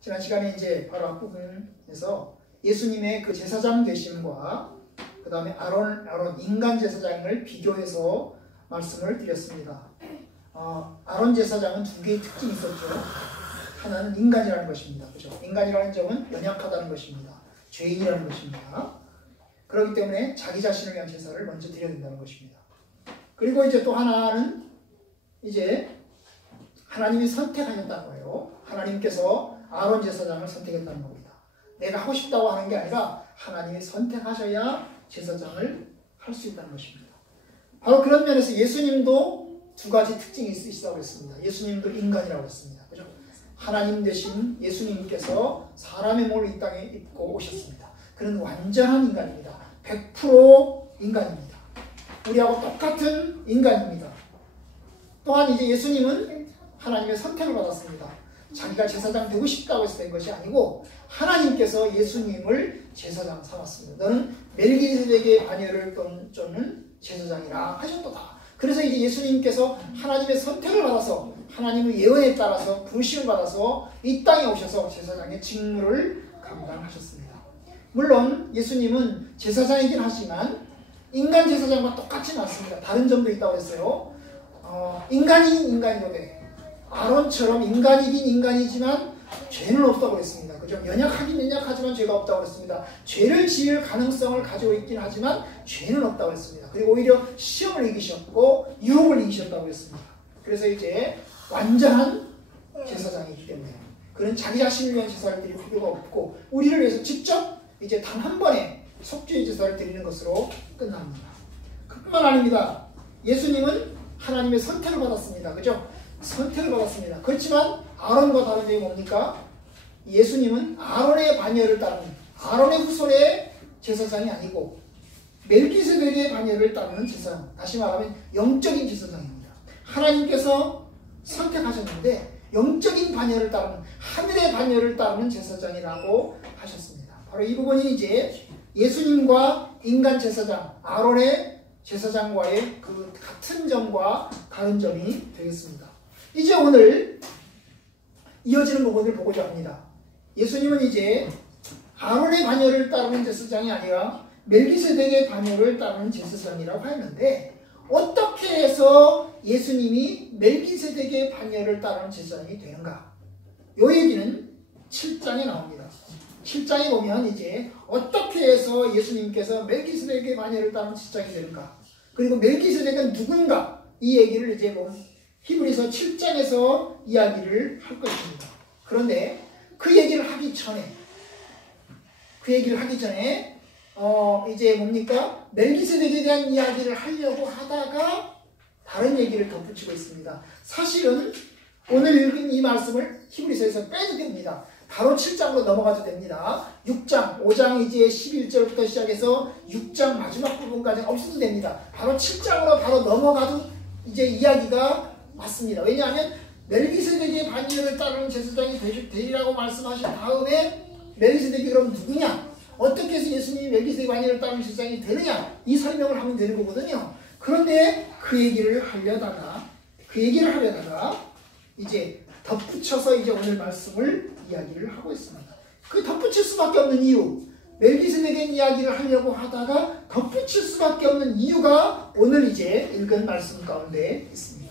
지난 시간에 이제 바로 앞부분에서 예수님의 그 제사장 되심과 그 다음에 아론 인간 제사장을 비교해서 말씀을 드렸습니다. 아론 제사장은 두 개의 특징이 있었죠. 하나는 인간이라는 것입니다. 그죠? 인간이라는 점은 연약하다는 것입니다. 죄인이라는 것입니다. 그렇기 때문에 자기 자신을 위한 제사를 먼저 드려야 된다는 것입니다. 그리고 이제 또 하나는 이제 하나님이 선택하셨다는 거예요. 하나님께서 아론 제사장을 선택했다는 겁니다. 내가 하고 싶다고 하는 게 아니라 하나님이 선택하셔야 제사장을 할 수 있다는 것입니다. 바로 그런 면에서 예수님도 두 가지 특징이 있으시다고 했습니다. 예수님도 인간이라고 했습니다. 그죠? 하나님 되신 예수님께서 사람의 몸을 이 땅에 입고 오셨습니다. 그는 완전한 인간입니다. 100% 인간입니다. 우리하고 똑같은 인간입니다. 또한 이제 예수님은 하나님의 선택을 받았습니다. 자기가 제사장 되고 싶다고 해서 된 것이 아니고 하나님께서 예수님을 제사장 삼았습니다. 너는 멜기세덱의 반열을 쫓는 제사장이라 하셨도다. 그래서 이제 예수님께서 하나님의 선택을 받아서 하나님의 예언에 따라서 부르심을 받아서 이 땅에 오셔서 제사장의 직무를 감당하셨습니다. 물론 예수님은 제사장이긴 하지만 인간 제사장과 똑같지는 않습니다. 다른 점도 있다고 했어요. 인간이 인간이로되 아론처럼 인간이긴 인간이지만 죄는 없다고 했습니다. 그죠? 연약하긴 연약하지만 죄가 없다고 했습니다. 죄를 지을 가능성을 가지고 있긴 하지만 죄는 없다고 했습니다. 그리고 오히려 시험을 이기셨고 유혹을 이기셨다고 했습니다. 그래서 이제 완전한 제사장이기 때문에 그는 자기 자신을 위한 제사를 드릴 필요가 없고 우리를 위해서 직접 이제 단 한 번에 속죄의 제사를 드리는 것으로 끝납니다. 그뿐만 아닙니다. 예수님은 하나님의 선택을 받았습니다. 그죠? 선택을 받았습니다. 그렇지만 아론과 다른 점이 뭡니까? 예수님은 아론의 반열을 따르는 아론의 후손의 제사장이 아니고 멜기세덱의 반열을 따르는 제사장, 다시 말하면 영적인 제사장입니다. 하나님께서 선택하셨는데 영적인 반열을 따르는 하늘의 반열을 따르는 제사장이라고 하셨습니다. 바로 이 부분이 이제 예수님과 인간 제사장 아론의 제사장과의 그 같은 점과 다른 점이 되겠습니다. 이제 오늘 이어지는 부분을 보고자 합니다. 예수님은 이제 아론의 반열을 따르는 제사장이 아니라 멜기세덱의 반열을 따르는 제사장이라고 하였는데 어떻게 해서 예수님이 멜기세덱의 반열을 따르는 제사장이 되는가? 이 얘기는 7장에 나옵니다. 7장에 보면 이제 어떻게 해서 예수님께서 멜기세덱의 반열을 따르는 제사장이 되는가? 그리고 멜기세덱은 누군가? 이 얘기를 이제 히브리서 7장에서 이야기를 할 것입니다. 그런데 그 얘기를 하기 전에 이제 뭡니까? 멜기세덱에 대한 이야기를 하려고 하다가 다른 얘기를 덧붙이고 있습니다. 사실은 오늘 읽은 이 말씀을 히브리서에서 빼도 됩니다. 바로 7장으로 넘어가도 됩니다. 6장, 5장 이제 11절부터 시작해서 6장 마지막 부분까지 없어도 됩니다. 바로 7장으로 바로 넘어가도 이제 이야기가 맞습니다. 왜냐하면 멜기세덱의 반열을 따르는 제사장이 되리라고 말씀하신 다음에 멜기세덱이 그럼 누구냐? 어떻게 해서 예수님이 멜기세덱 반열을 따르는 제사장이 되느냐? 이 설명을 하면 되는 거거든요. 그런데 그 얘기를 하려다가 이제 덧붙여서 이제 오늘 말씀을 이야기를 하고 있습니다. 그 덧붙일 수밖에 없는 이유, 멜기세덱의 이야기를 하려고 하다가 덧붙일 수밖에 없는 이유가 오늘 이제 읽은 말씀 가운데 있습니다.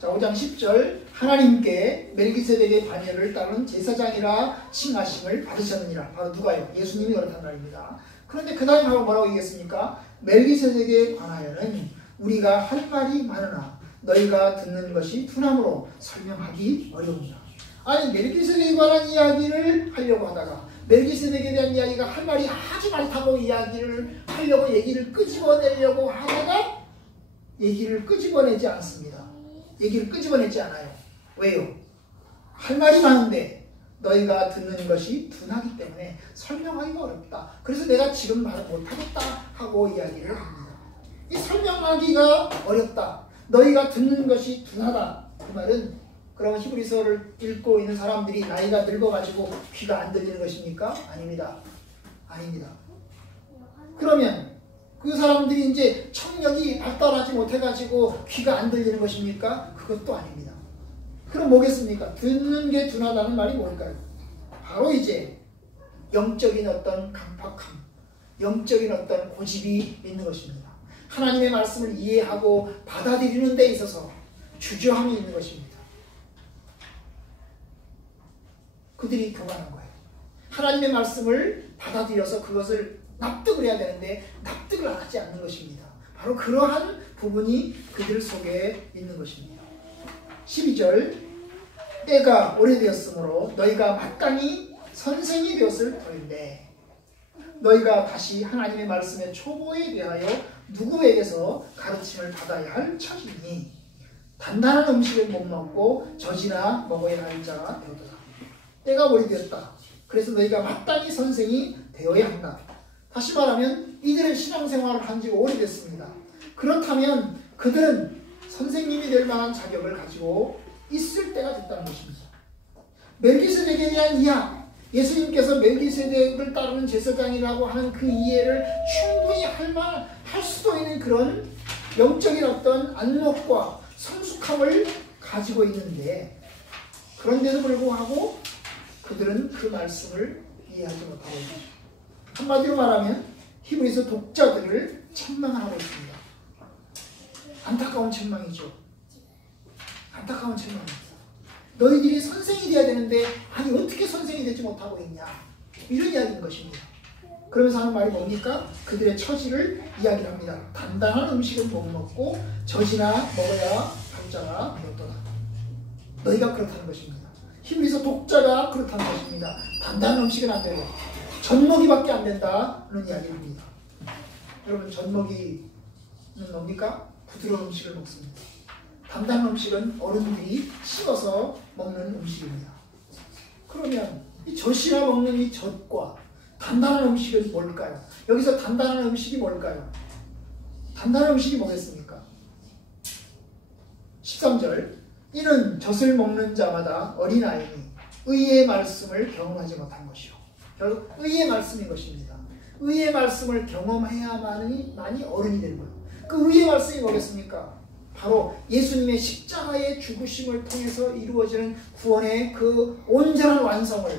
자, 5장 10절 하나님께 멜기세덱의 반열을 따른 제사장이라 칭하심을 받으셨느니라. 바로 누가요? 예수님이 그렇단 말입니다. 그런데 그 다음에 뭐라고 얘기했습니까? 멜기세덱에 관하여는 우리가 할 말이 많으나 너희가 듣는 것이 둔함으로 설명하기 어려우니라. 아니 멜기세덱에 관한 이야기를 하려고 하다가 멜기세덱에 대한 이야기가 할 말이 아주 많다고 이야기를 하려고 얘기를 끄집어내려고 하다가 얘기를 끄집어내지 않습니다. 얘기를 끄집어내지 않아요. 왜요? 할 말이 많은데 너희가 듣는 것이 둔하기 때문에 설명하기가 어렵다. 그래서 내가 지금 말을 못하겠다 하고 이야기를 합니다. 이 설명하기가 어렵다. 너희가 듣는 것이 둔하다. 그 말은 그러면 히브리서를 읽고 있는 사람들이 나이가 늙어가지고 귀가 안 들리는 것입니까? 아닙니다. 아닙니다. 그러면 그 사람들이 이제 청력이 발달하지 못해가지고 귀가 안 들리는 것입니까? 그것도 아닙니다. 그럼 뭐겠습니까? 듣는 게 둔하다는 말이 뭘까요? 바로 이제 영적인 어떤 강팍함, 영적인 어떤 고집이 있는 것입니다. 하나님의 말씀을 이해하고 받아들이는 데 있어서 주저함이 있는 것입니다. 그들이 교만한 거예요. 하나님의 말씀을 받아들여서 그것을 납득을 해야 되는데 납득을 하지 않는 것입니다. 바로 그러한 부분이 그들 속에 있는 것입니다. 12절 때가 오래되었으므로 너희가 마땅히 선생이 되었을 터인데 너희가 다시 하나님의 말씀의 초보에 대하여 누구에게서 가르침을 받아야 할 처지니 단단한 음식을 못 먹고 젖이나 먹어야 할 자가 되었다. 때가 오래되었다. 그래서 너희가 마땅히 선생이 되어야 한다. 다시 말하면 이들은 신앙생활을 한 지 오래됐습니다. 그렇다면 그들은 선생님이 될 만한 자격을 가지고 있을 때가 됐다는 것입니다. 멜기세덱에 대한 이해, 예수님께서 멜기세덱을 따르는 제사장이라고 하는 그 이해를 충분히 할 수도 있는 그런 영적인 어떤 안목과 성숙함을 가지고 있는데 그런데도 불구하고 그들은 그 말씀을 이해하지 못하고 있습니다. 한마디로 말하면 히브리서 독자들을 책망하고 있습니다. 안타까운 책망이죠. 안타까운 책망입니다. 너희들이 선생이 되어야 되는데 아니 어떻게 선생이 되지 못하고 있냐 이런 이야기인 것입니다. 그러면서 하는 말이 뭡니까? 그들의 처지를 이야기를 합니다. 단단한 음식은 못 먹고 젖이나 먹어야 할 자가 되었도다. 너희가 그렇다는 것입니다. 히브리서 독자가 그렇다는 것입니다. 단단한 음식은 안 되고 젖먹이밖에 안 된다는 이야기를 합니다. 여러분 젖먹이는 뭡니까? 부드러운 음식을 먹습니다. 단단한 음식은 어른들이 씹어서 먹는 음식입니다. 그러면 이 젖이나 먹는 이 젖과 단단한 음식은 뭘까요? 여기서 단단한 음식이 뭘까요? 단단한 음식이 뭐겠습니까? 13절 이는 젖을 먹는 자마다 어린아이니 의의 말씀을 경험하지 못한 것이요. 결국 의의 말씀인 것입니다. 의의 말씀을 경험해야만이 어른이 되는 거예요. 그 의의 말씀이 뭐겠습니까? 바로 예수님의 십자가의 죽으심을 통해서 이루어지는 구원의 그 온전한 완성을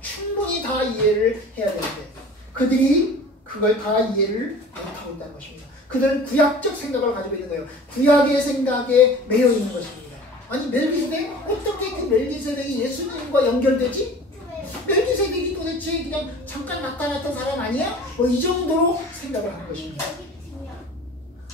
충분히 다 이해를 해야 되는데 그들이 그걸 다 이해를 못하고 있다는 것입니다. 그들은 구약적 생각을 가지고 있는 거예요. 구약의 생각에 매여 있는 것입니다. 아니 멜기세덱? 어떻게 그 멜기세덱이 예수님과 연결되지? 멜기세덱이 도대체 그냥 잠깐 나타났던 사람 아니야? 뭐 이 정도로 생각을 하는 것입니다.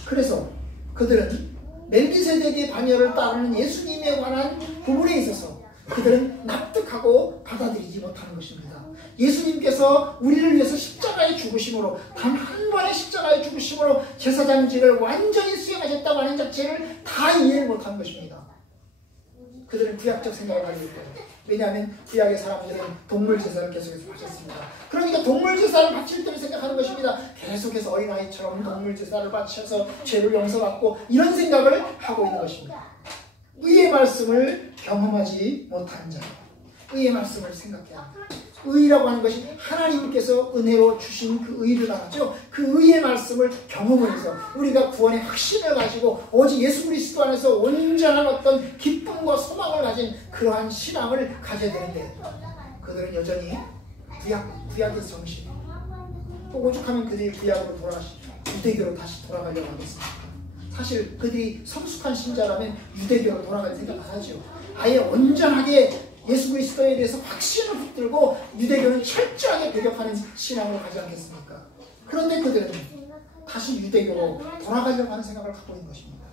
그래서 그들은 멜기세덱의 반열을 따르는 예수님에 관한 부분에 있어서 그들은 납득하고 받아들이지 못하는 것입니다. 예수님께서 우리를 위해서 십자가에 죽으심으로 단 한 번의 십자가에 죽으심으로 제사장직을 완전히 수행하셨다고 하는 자체를 다 이해를 못한 것입니다. 그들은 구약적 생각을 가지고 있거든요. 왜냐하면 구약의 사람들은 동물 제사를 계속해서 바쳤습니다. 그러니까 동물 제사를 바칠 때를 생각하는 것입니다. 계속해서 어린아이처럼 동물 제사를 바쳐서 죄를 용서받고 이런 생각을 하고 있는 것입니다. 의의 말씀을 경험하지 못한 자, 의의 말씀을 생각해야 합니다. 의라고 하는 것이 하나님께서 은혜로 주신 그 의를 말하죠. 그 의의 말씀을 경험을 해서 우리가 구원의 확신을 가지고 오직 예수 그리스도 안에서 온전한 어떤 기쁨과 소망을 가진 그러한 신앙을 가져야 되는데 그들은 여전히 구약의 정신 또 오죽하면 그들이 구약으로 유대교로 다시 돌아가려고 하겠습니까? 사실 그들이 성숙한 신자라면 유대교로 돌아갈 생각 안 하죠. 아예 온전하게 예수 그리스도에 대해서 확신을 붙들고 유대교는 철저하게 배격하는 신앙을 가지 않겠습니까? 그런데 그들은 다시 유대교로 돌아가려고 하는 생각을 갖고 있는 것입니다.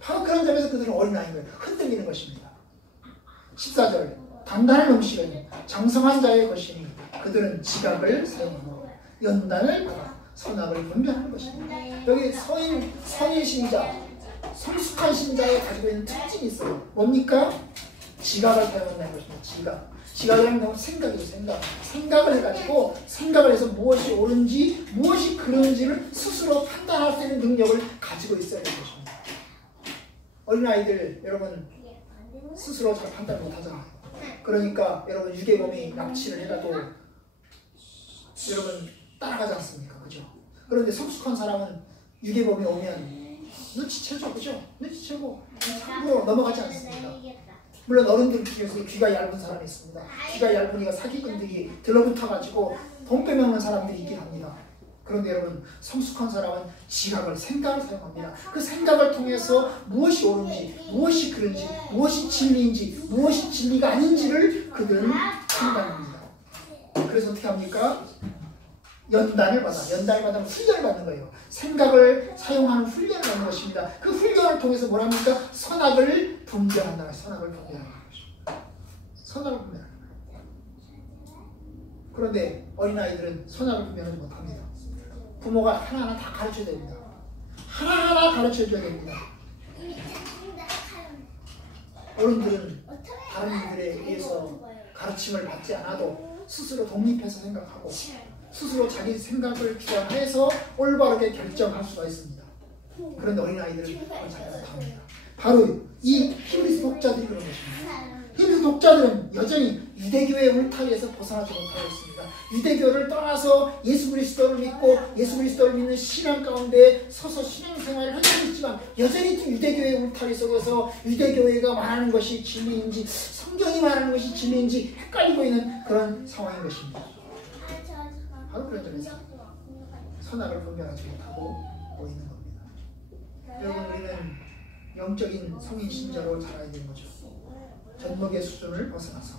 바로 그런 점에서 그들은 어린아이인 거예요. 흔들리는 것입니다. 14절 단단한 음식은 장성한 자의 것이니 그들은 지각을 사용하고 연단을 받아 선악을 분별하는 것입니다. 여기 성인 신자, 성숙한 신자에 가지고 있는 특징이 있어요. 뭡니까? 지각을 사용한다는 것입니다. 지각이라는 건 생각이죠. 생각을 해가지고 생각을 해서 무엇이 옳은지 무엇이 그른지를 스스로 판단할 수 있는 능력을 가지고 있어야 되는 것입니다. 어린아이들 여러분 스스로 잘 판단 못하잖아요. 그러니까 여러분 유괴범이 납치를 해가도 여러분 따라가지 않습니까? 그죠? 그런데 성숙한 사람은 유괴범이 오면 눈치채죠. 그죠? 눈치채고 함부로 넘어가지 않습니다. 물론 어른들 중에서 귀가 얇은 사람이 있습니다. 귀가 얇으니까 사기꾼들이 들러붙어가지고 돈 빼먹는 사람들이 있긴 합니다. 그런데 여러분, 성숙한 사람은 지각을, 생각을 사용합니다. 그 생각을 통해서 무엇이 옳은지, 무엇이 그른지, 무엇이 진리인지, 무엇이 진리가 아닌지를 그들은 판단합니다. 그래서 어떻게 합니까? 연단을 받으면 훈련을 받는 거예요. 생각을 사용하는 훈련을 받는 것입니다. 그 훈련을 통해서 뭐랍니까? 선악을 분별한다. 선악을 분별하는 것입니다. 선악을 분별하는 거예요. 그런데 어린아이들은 선악을 분별하지 못합니다. 부모가 하나하나 다 가르쳐야 됩니다. 하나하나 가르쳐줘야 됩니다. 어른들은 다른 이들에 의해서 가르침을 받지 않아도 스스로 독립해서 생각하고 스스로 자기 생각을 주관해서 올바르게 결정할 수가 있습니다. 그런데 어린아이들은 그걸 잘 못합니다. 바로 이 히브리서 독자들이 그런 것입니다. 히브리서 독자들은 여전히 유대교의 울타리에서 벗어나지 못하고 있습니다. 유대교를 떠나서 예수 그리스도를 믿고 예수 그리스도를 믿는 신앙 가운데 서서 신앙생활을 하고 있지만 여전히 유대교의 울타리 속에서 유대교회가 말하는 것이 진리인지 성경이 말하는 것이 진리인지 헷갈리고 있는 그런 상황인 것입니다. 바로 그런 점에서 선악을 분별하지 못하고 보이는 겁니다. 여러분, 우리는 영적인 성인 신자로 자라야 되는 거죠. 전목의 수준을 벗어나서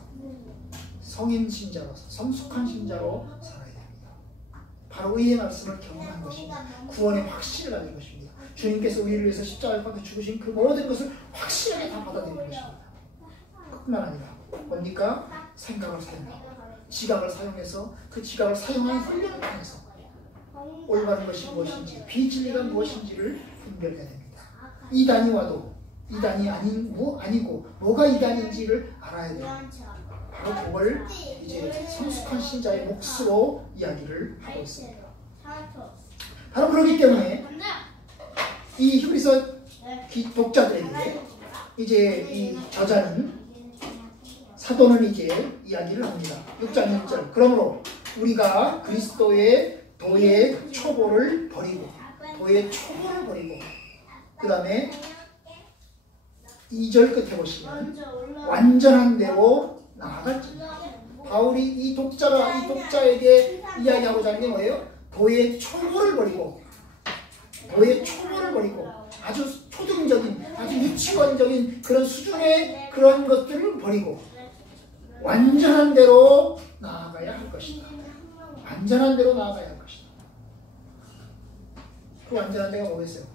성인 신자로서 성숙한 신자로 살아야 됩니다. 바로 의의 말씀을 경험한 것입니다. 구원의 확신을 가진 것입니다. 주님께서 우리를 위해서 십자가에 받아 죽으신 그 모든 것을 확실하게 다 받아들이는 것입니다. 그뿐만 아니라 뭡니까? 생각을 사용하고 지각을 사용해서 그 지각을 사용하는 훈련을 통해서 올바른 것이 무엇인지 비진리가 무엇인지를 분별해야 됩니다. 이단이 와도 이단이 아니고 뭐가 이단인지를 알아야 됩니다. 바로 그걸 이제 성숙한 신자의 몫으로 이야기를 하고 있습니다. 바로 그렇기 때문에 이 히브리서 독자들에게 이제 이 저자는 사도는 이제 이야기를 합니다. 6장 1절. 그러므로 우리가 그리스도의 도의 초보를 버리고 그 다음에 2절 끝에 보시면 완전한 대로 나아갈지. 바울이 이 독자에게 이야기하고자 하는 게 뭐예요? 도의 초보를 버리고 아주 초등적인 아주 유치원적인 그런 수준의 그런 것들을 버리고 완전한 대로 나아가야 할 것이다. 완전한 대로 나아가야 할 것이다. 그 완전한 데가 뭐겠어요?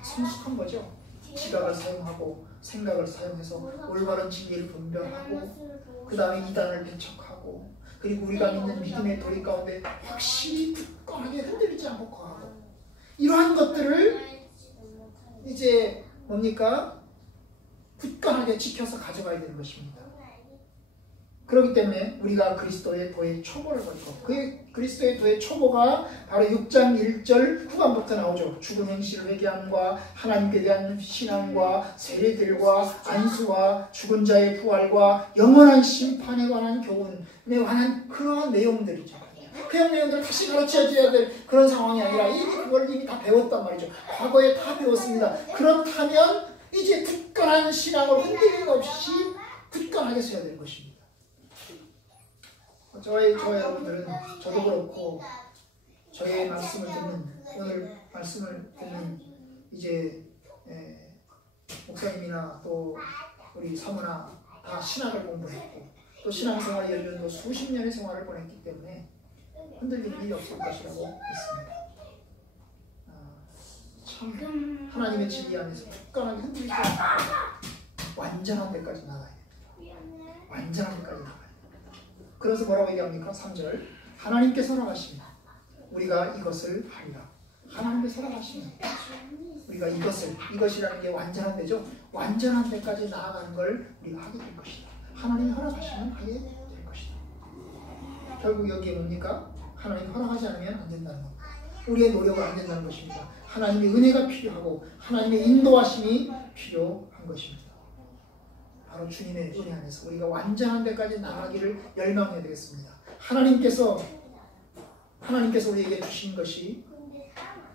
성숙한 거죠. 지각을 사용하고 생각을 사용해서 올바른 진리를 분별하고 그 다음에 이단을 배척하고 그리고 우리가 믿는 믿음의 도리 가운데 확실히 굳건하게 흔들리지 않고 거하고 이러한 것들을 이제 뭡니까? 굳건하게 지켜서 가져가야 되는 것입니다. 그렇기 때문에 우리가 그리스도의 도의 초보를 버리고 그 그리스도의 도의 초보가 바로 6장 1절 후반부터 나오죠. 죽은 행실을 회개함과 하나님께 대한 신앙과 세례들과 안수와 죽은 자의 부활과 영원한 심판에 관한 교훈에 관한 그러한 내용들이죠. 그런 내용들을 다시 가르쳐줘야 될 그런 상황이 아니라 그걸 이미 다 배웠단 말이죠. 과거에 다 배웠습니다. 그렇다면 이제 굳건한 신앙을 흔들림 없이 굳건하게 서야 될 것입니다. 저희 여러분들은 저도 그렇고 저의 말씀을 듣는 오늘 말씀을 듣는 이제 목사님이나 또 우리 사모나 다 신학을 공부했고 또 신앙생활 연륜도 수십 년의 생활을 보냈기 때문에 흔들리는 일이 없을 것이라고 믿습니다. 참 하나님의 진리 안에서 굳건하게 흔들리지 않고 완전한 데까지 나가야 됩니다. 완전한 데까지 나가야 됩니다. 그래서 뭐라고 얘기합니까? 3절 하나님께서 허락하시면 우리가 이것을 하리라. 하나님께서 허락하시면 우리가 이것이라는 게 완전한 데죠. 완전한 데까지 나아가는 걸 우리가 하게 될 것이다. 하나님이 허락하시면 하게 될 것이다. 결국 여기에 뭡니까? 하나님이 허락하지 않으면 안 된다는 겁니다. 우리의 노력은 안 된다는 것입니다. 하나님의 은혜가 필요하고 하나님의 인도하심이 필요한 것입니다. 바로 주님의 은혜 안에서 우리가 완전한 데까지 나아가기를 열망해야 되겠습니다. 하나님께서 우리에게 주신 것이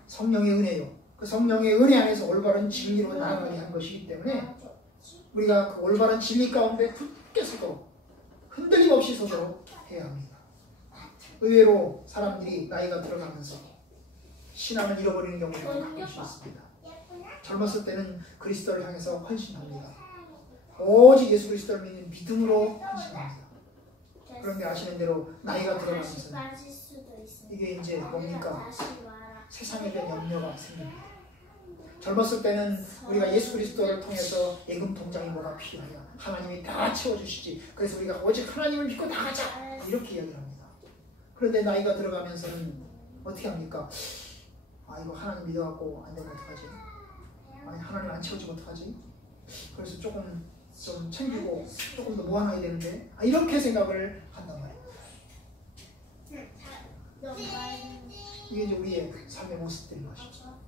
성령의 은혜요. 그 성령의 은혜 안에서 올바른 진리로 나아가게 한 것이기 때문에 우리가 그 올바른 진리 가운데 굳게 서도록 흔들림 없이 서도록 해야 합니다. 의외로 사람들이 나이가 들어가면서 신앙을 잃어버리는 경우가 가끔 있습니다. 젊었을 때는 그리스도를 향해서 헌신합니다. 오직 예수 그리스도를 믿는 믿음으로 헌신합니다. 그런데 아시는 대로 나이가 들어가면서 이게 이제 뭡니까? 세상에 대한 염려가 생깁니다. 젊었을 때는 우리가 예수 그리스도를 통해서 예금 통장이 뭐가 필요하냐, 하나님이 다 채워주시지, 그래서 우리가 오직 하나님을 믿고 나가자, 이렇게 이야기를 합니다. 그런데 나이가 들어가면서는 어떻게 합니까? 아, 이거 하나님 믿어갖고 안 되면 어떡하지? 아니, 하나님 안 채워주면 어떡하지? 그래서 조금 좀 챙기고 조금 더 모아놔야 되는데, 이렇게 생각을 한단 말이에요. 이게 이제 우리의 삶의 모습들인 것이죠.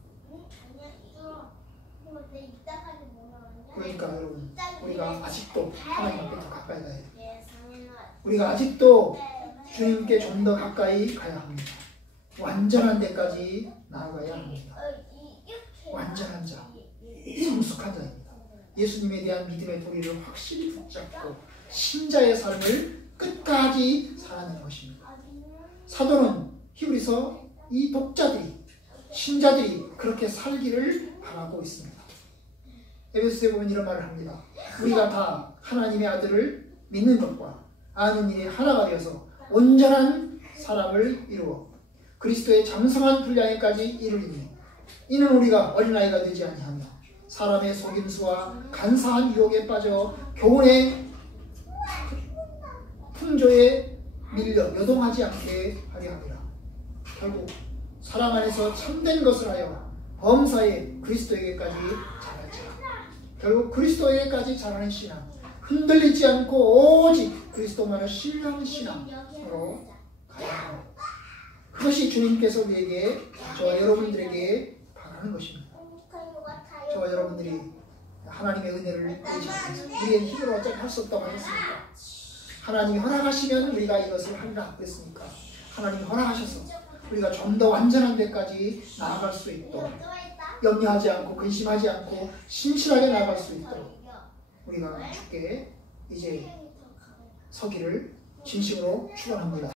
그러니까 여러분, 우리가 아직도 하나님 앞에 더 가까이 가야 돼요. 우리가 아직도 주님께 좀 더 가까이 가야 합니다. 완전한 데까지 나아가야 합니다. 완전한 자, 성숙한 자입니다. 예수님에 대한 믿음의 도리를 확실히 붙잡고 신자의 삶을 끝까지 살아내는 것입니다. 사도는 히브리서 이 독자들이, 신자들이 그렇게 살기를 바라고 있습니다. 에베소서에 보면 이런 말을 합니다. 우리가 다 하나님의 아들을 믿는 것과 아는 일이 하나가 되어서 온전한 사람을 이루어 그리스도의 장성한 분량에까지 이르리니, 이는 우리가 어린아이가 되지 아니하며 사람의 속임수와 간사한 유혹에 빠져 교훈의 풍조에 밀려 요동하지 않게 하려 함이라. 결국 사랑 안에서 참된 것을 하여 범사에 그리스도에게까지 자랄지라. 결국 그리스도에게까지 자라는 신앙, 흔들리지 않고 오직 그리스도만을 신뢰하는 신앙으로 가야 합니다. 그것이 주님께서 우리에게, 저와 여러분들에게 바라는 것입니다. 저와 여러분들이 하나님의 은혜를 의지하면서 우리의 힘으로 어차피 할 수 없다고 하셨으니까, 하나님이 허락하시면 우리가 이것을 하리라 그랬으니까, 하나님이 허락하셔서 우리가 좀 더 완전한 데까지 나아갈 수 있도록, 염려하지 않고 근심하지 않고 신실하게 나아갈 수 있도록 우리가 주께 이제 서기를 진심으로 축원합니다.